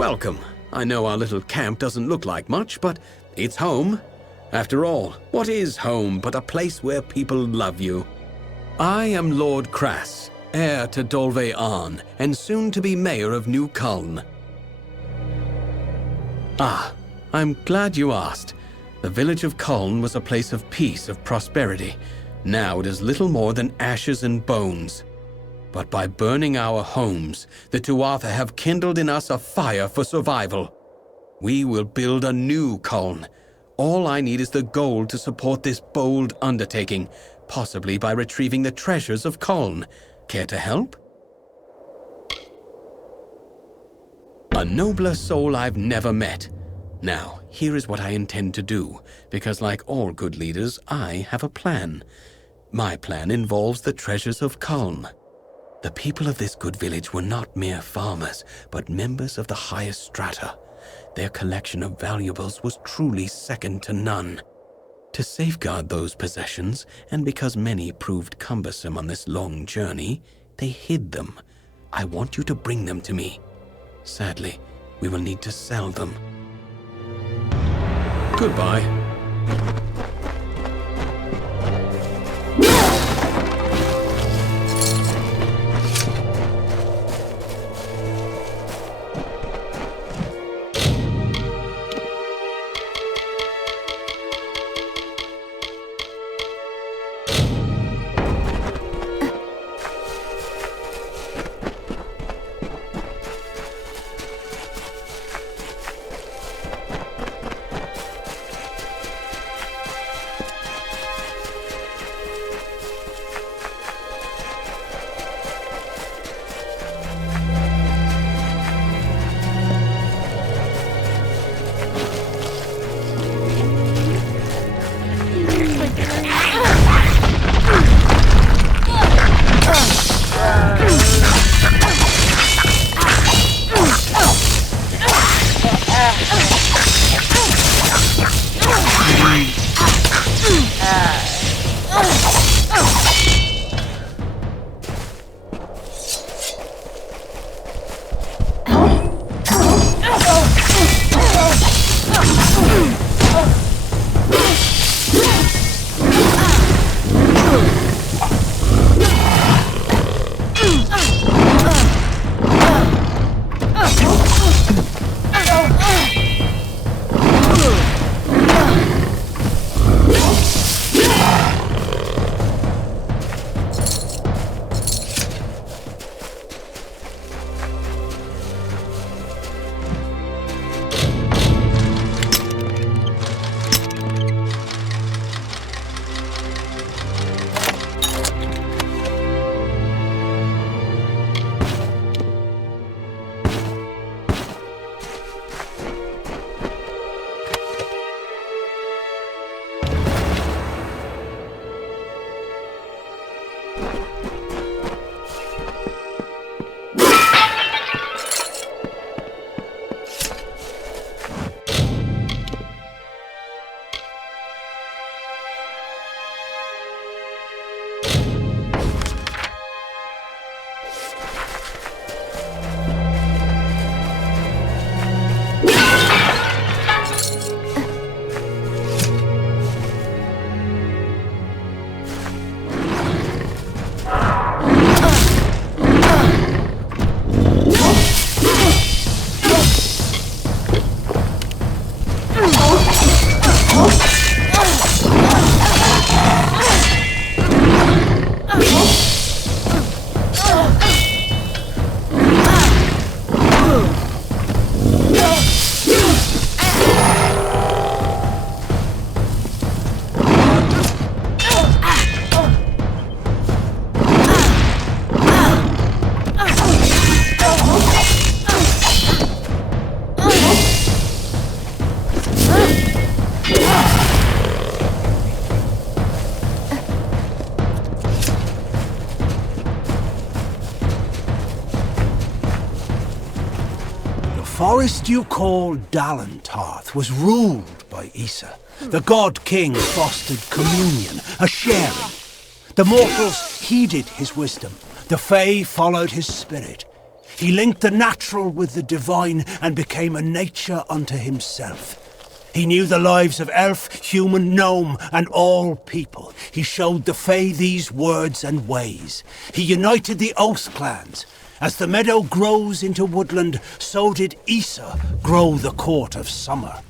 Welcome. I know our little camp doesn't look like much, but it's home. After all, what is home but a place where people love you? I am Lord Crass, heir to Dolve Arn, and soon to be mayor of New Culn. Ah, I'm glad you asked. The village of Culn was a place of peace, of prosperity. Now it is little more than ashes and bones. But by burning our homes, the Tuatha have kindled in us a fire for survival. We will build a new Culn. All I need is the gold to support this bold undertaking, possibly by retrieving the Treasures of Culn. Care to help? A nobler soul I've never met. Now, here is what I intend to do, because like all good leaders, I have a plan. My plan involves the Treasures of Culn. The people of this good village were not mere farmers, but members of the highest strata. Their collection of valuables was truly second to none. To safeguard those possessions, and because many proved cumbersome on this long journey, they hid them. I want you to bring them to me. Sadly, we will need to sell them. Goodbye. forest you call Dalantarth was ruled by Issa. The god-king fostered communion, a sharing. The mortals heeded his wisdom. The Fae followed his spirit. He linked the natural with the divine and became a nature unto himself. He knew the lives of elf, human, gnome, and all people. He showed the Fae these words and ways. He united the Oath clans. As the meadow grows into woodland, so did Issa grow the court of summer.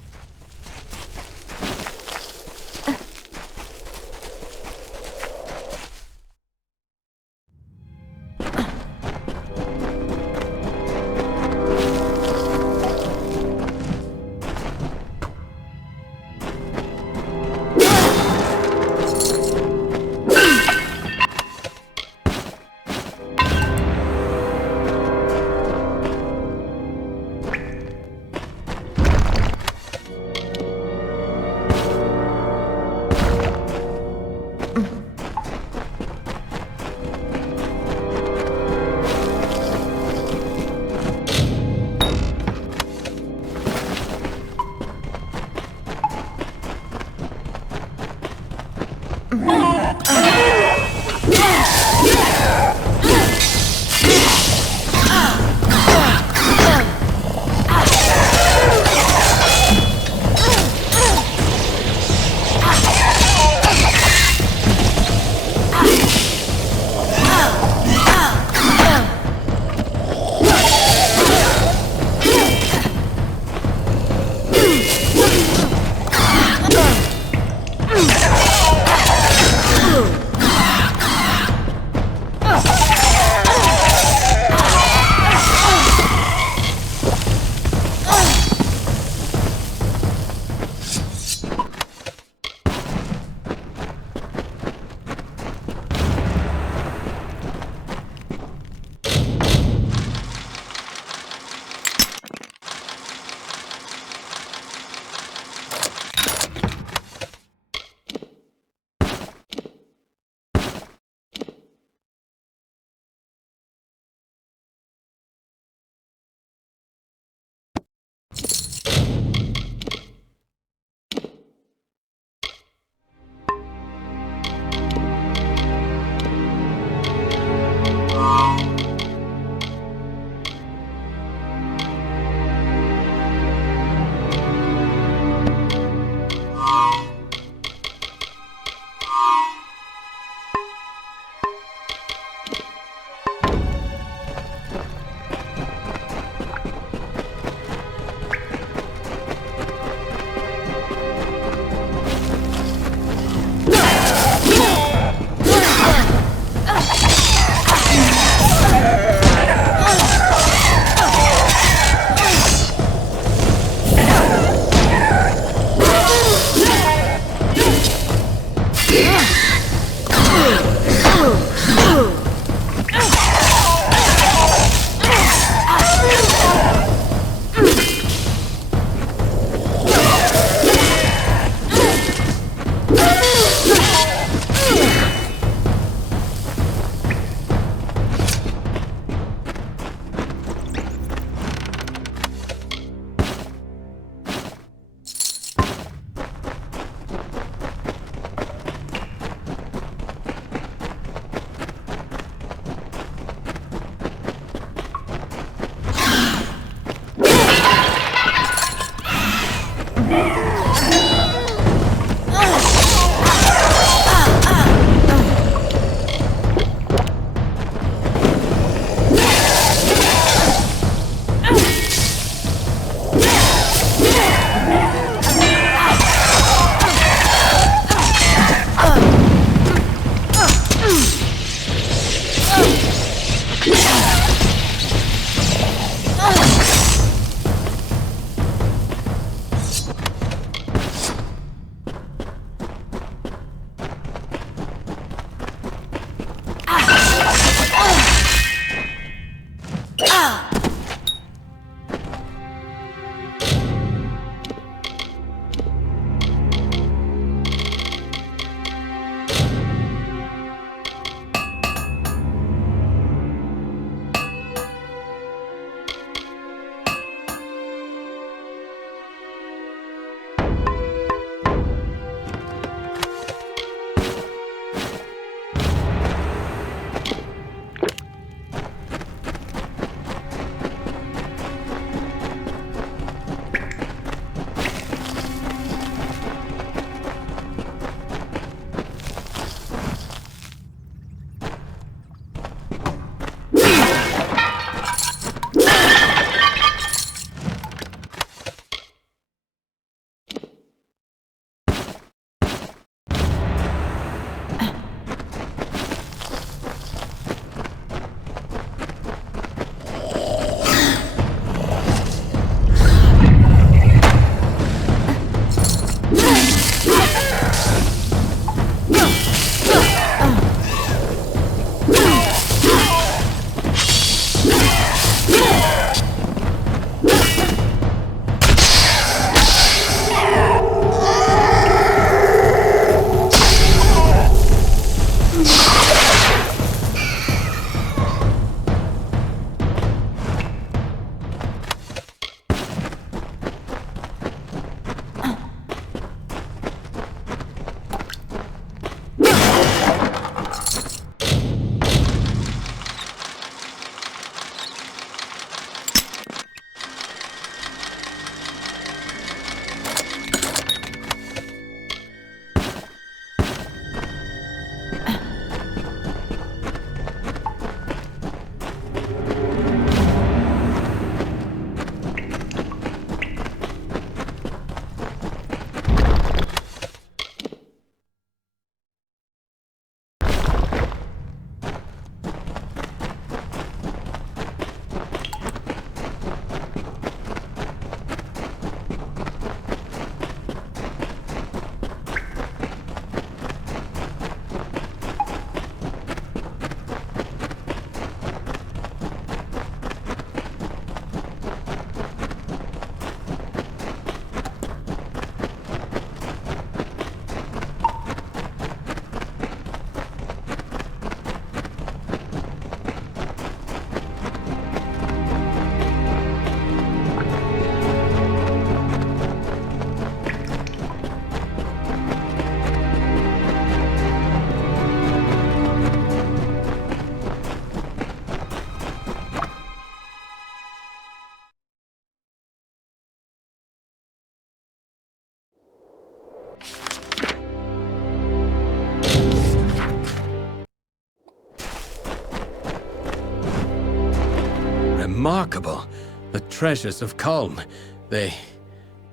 remarkable. The Treasures of Culn. They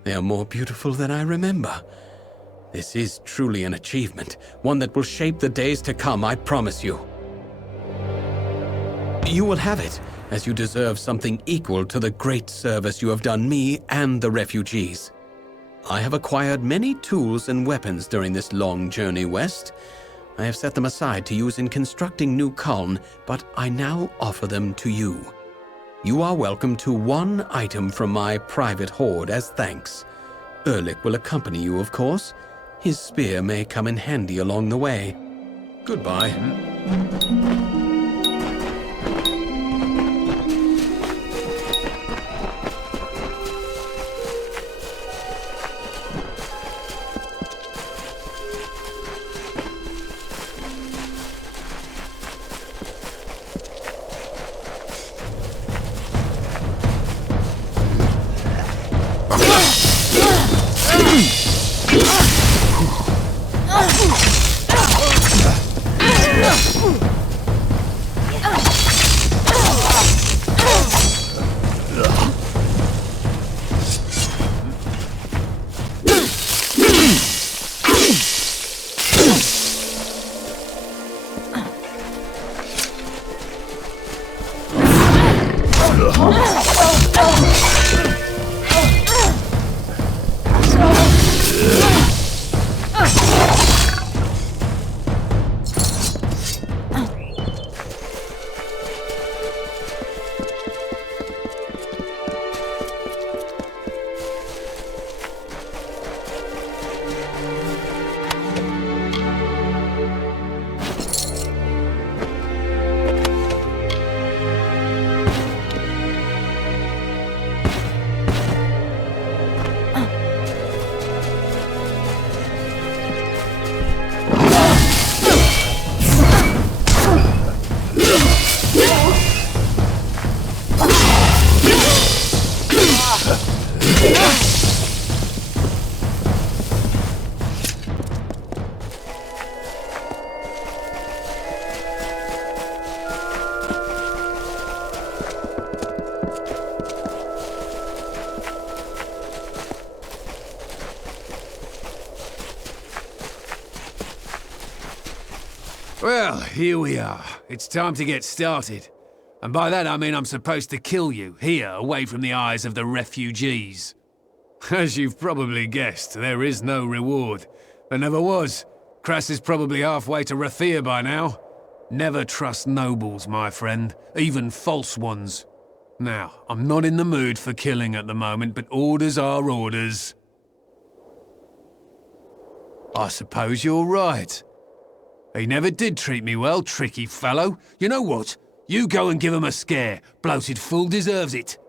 are more beautiful than I remember. This is truly an achievement, one that will shape the days to come, I promise you. You will have it, as you deserve something equal to the great service you have done me and the refugees. I have acquired many tools and weapons during this long journey west. I have set them aside to use in constructing new Culn, but I now offer them to you. You are welcome to one item from my private hoard as thanks. Erlich will accompany you, of course. His spear may come in handy along the way. Goodbye. Well, here we are. It's time to get started. And by that I mean I'm supposed to kill you, here, away from the eyes of the refugees. As you've probably guessed, there is no reward. There never was. Kras is probably halfway to Rathir by now. Never trust nobles, my friend, even false ones. Now, I'm not in the mood for killing at the moment, but orders are orders. I suppose you're right. He never did treat me well, tricky fellow. You know what? You go and give him a scare. Bloated fool deserves it.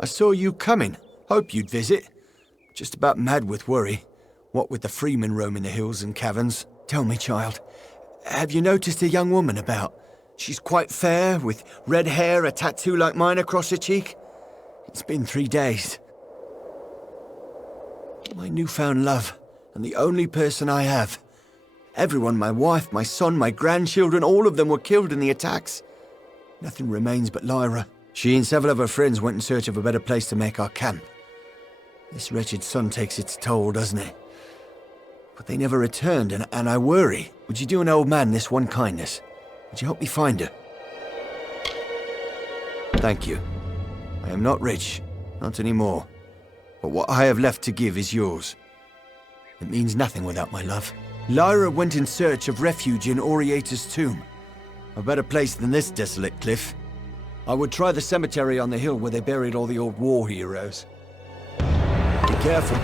I saw you coming. Hope you'd visit. Just about mad with worry. What with the freemen roaming the hills and caverns. Tell me, child, have you noticed a young woman about? She's quite fair, with red hair, a tattoo like mine across her cheek. It's been 3 days. My newfound love, and the only person I have. Everyone, my wife, my son, my grandchildren, all of them were killed in the attacks. Nothing remains but Lyra. She and several of her friends went in search of a better place to make our camp. This wretched sun takes its toll, doesn't it? But they never returned, and I worry. Would you do an old man this one kindness? Would you help me find her? Thank you. I am not rich, not anymore. But what I have left to give is yours. It means nothing without my love. Lyra went in search of refuge in Orieator's tomb. A better place than this desolate cliff. I would try the cemetery on the hill where they buried all the old war heroes. Be careful.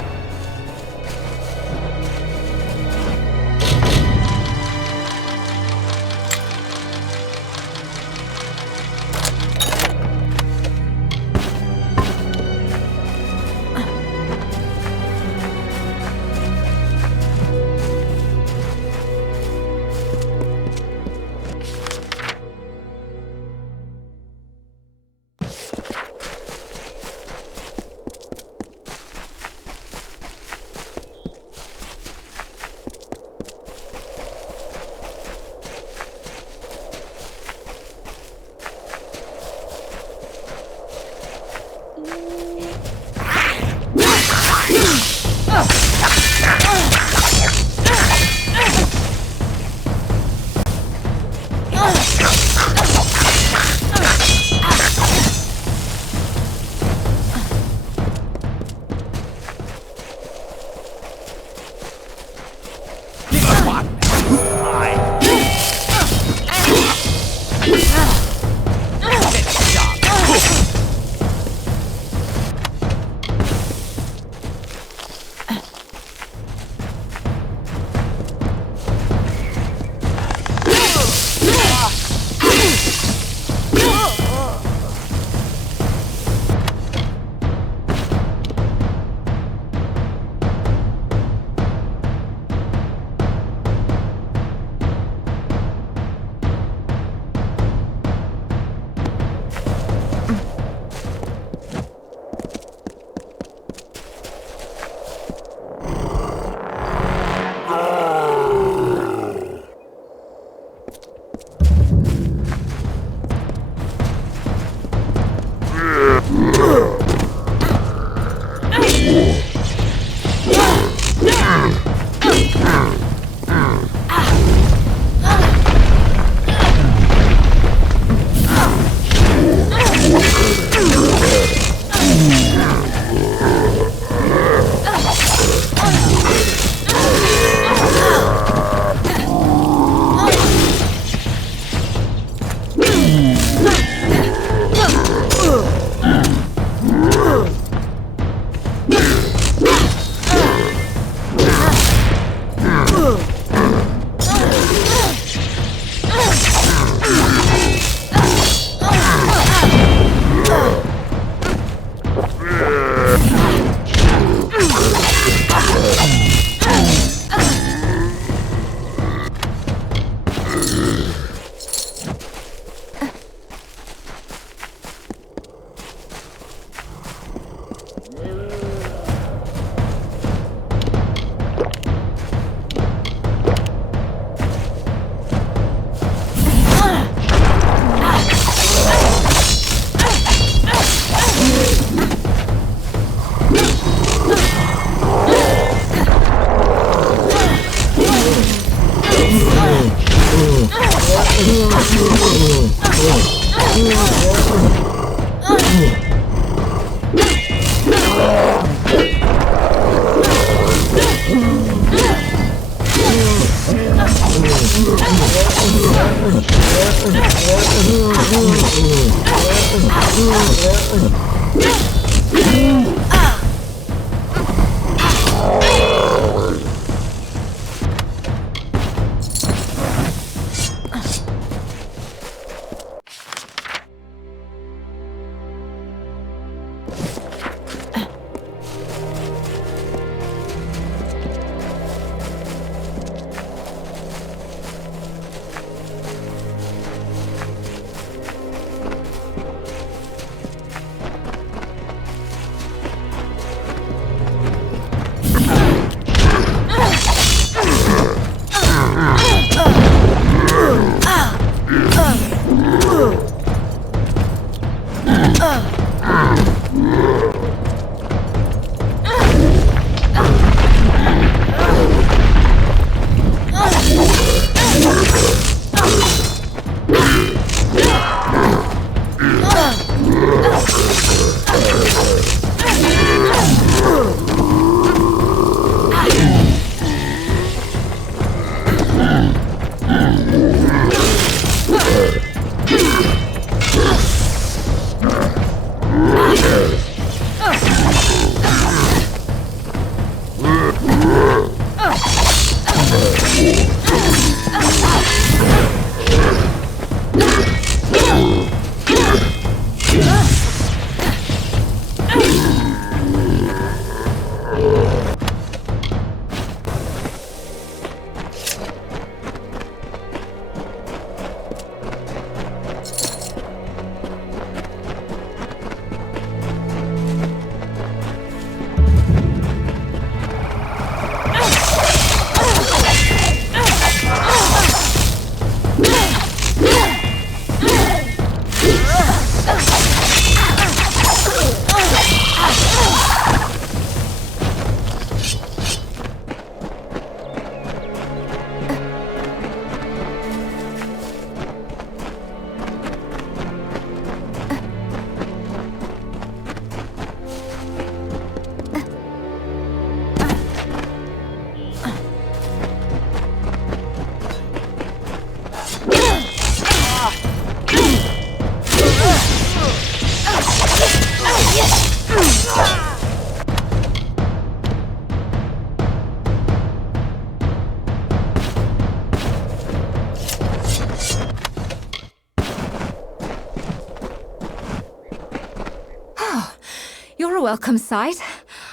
You're a welcome sight.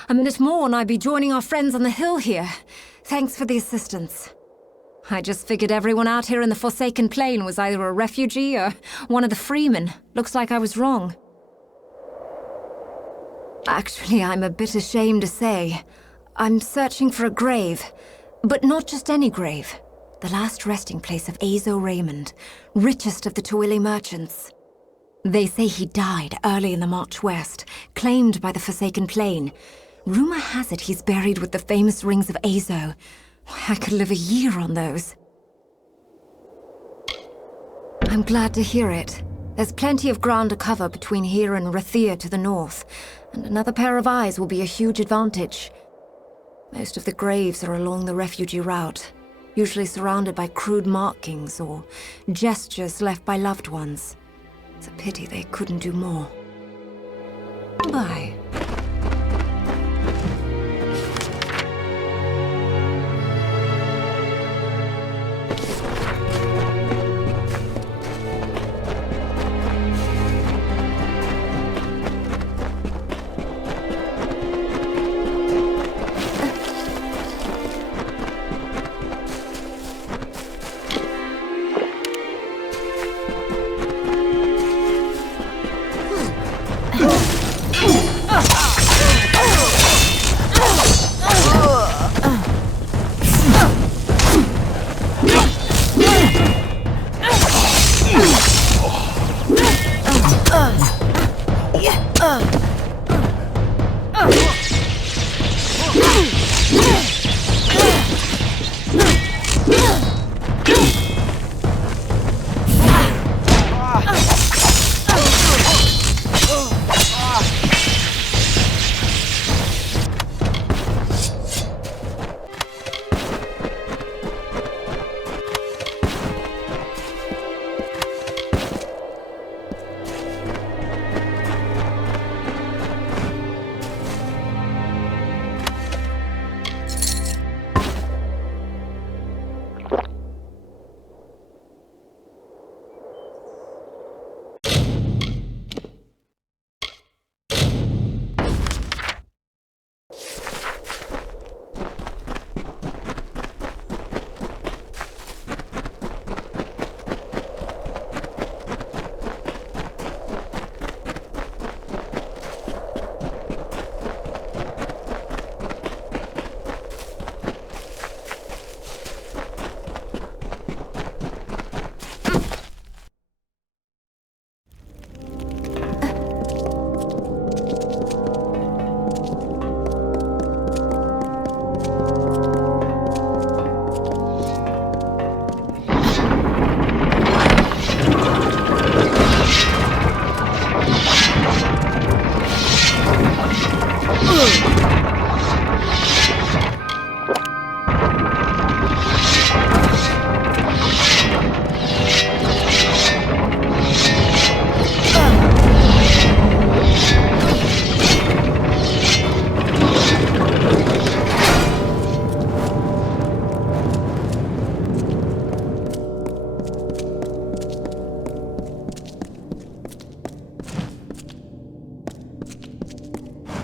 A minute more and I'd be joining our friends on the hill here. Thanks for the assistance. I just figured everyone out here in the Forsaken Plain was either a refugee or one of the freemen. Looks like I was wrong. Actually, I'm a bit ashamed to say. I'm searching for a grave. But not just any grave. The last resting place of Azo Raymond, richest of the Tuili merchants. They say he died early in the march west, claimed by the Forsaken Plain. Rumor has it he's buried with the famous rings of Azo. I could live a year on those. I'm glad to hear it. There's plenty of ground to cover between here and Rathir to the north, and another pair of eyes will be a huge advantage. Most of the graves are along the refugee route, usually surrounded by crude markings or gestures left by loved ones. It's a pity they couldn't do more. Bye.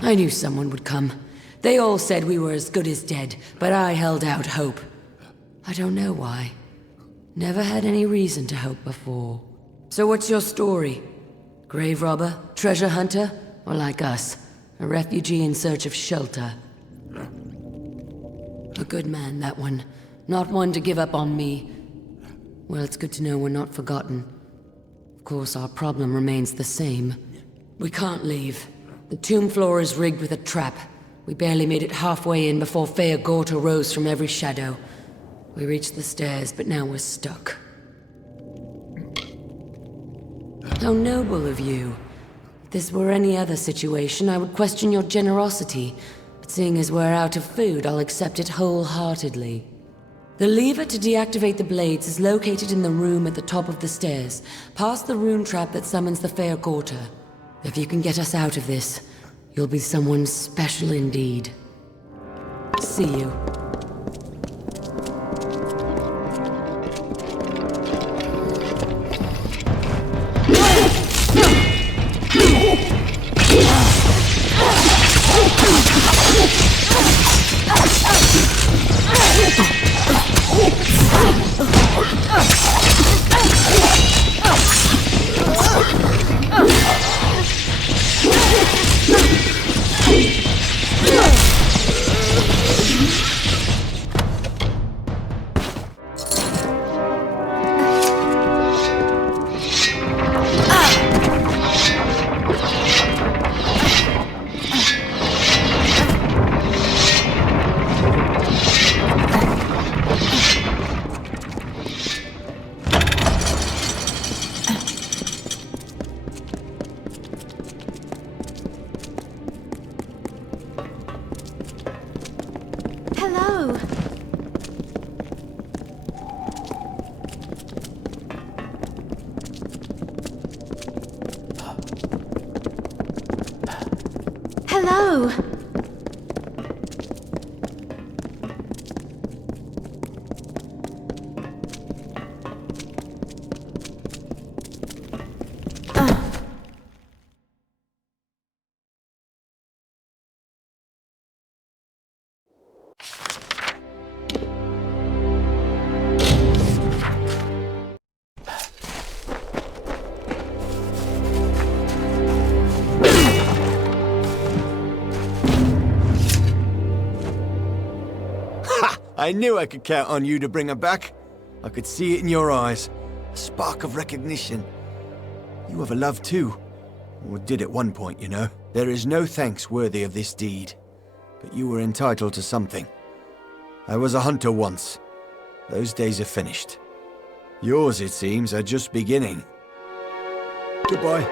I knew someone would come. They all said we were as good as dead, but I held out hope. I don't know why. Never had any reason to hope before. So what's your story? Grave robber? Treasure hunter? Or like us, a refugee in search of shelter? A good man, that one. Not one to give up on me. Well, it's good to know we're not forgotten. Of course, our problem remains the same. We can't leave. The tomb floor is rigged with a trap. We barely made it halfway in before Feagort arose from every shadow. We reached the stairs, but now we're stuck. How noble of you. If this were any other situation, I would question your generosity. But seeing as we're out of food, I'll accept it wholeheartedly. The lever to deactivate the blades is located in the room at the top of the stairs, past the rune trap that summons the Feagorta. If you can get us out of this, you'll be someone special indeed. See you. Hello. I knew I could count on you to bring her back. I could see it in your eyes. A spark of recognition. You have a love too. Or did at one point, you know. There is no thanks worthy of this deed. But you were entitled to something. I was a hunter once. Those days are finished. Yours, it seems, are just beginning. Goodbye.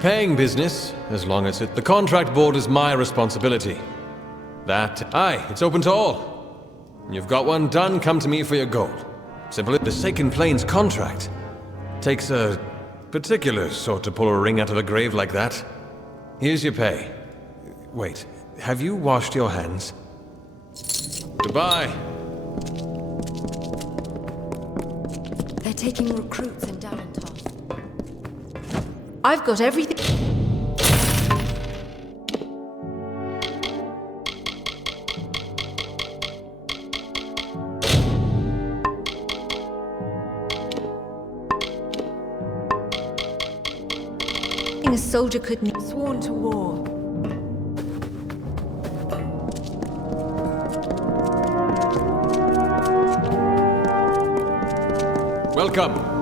Paying business, as long as the contract board is my responsibility. Aye, it's open to all. You've got one done, come to me for your gold. Simply, the Saken Plains contract takes a particular sort to pull a ring out of a grave like that. Here's your pay. Wait, have you washed your hands? Goodbye. They're taking recruits in Dalentov. I've got everything. A soldier could need sworn to war. Welcome.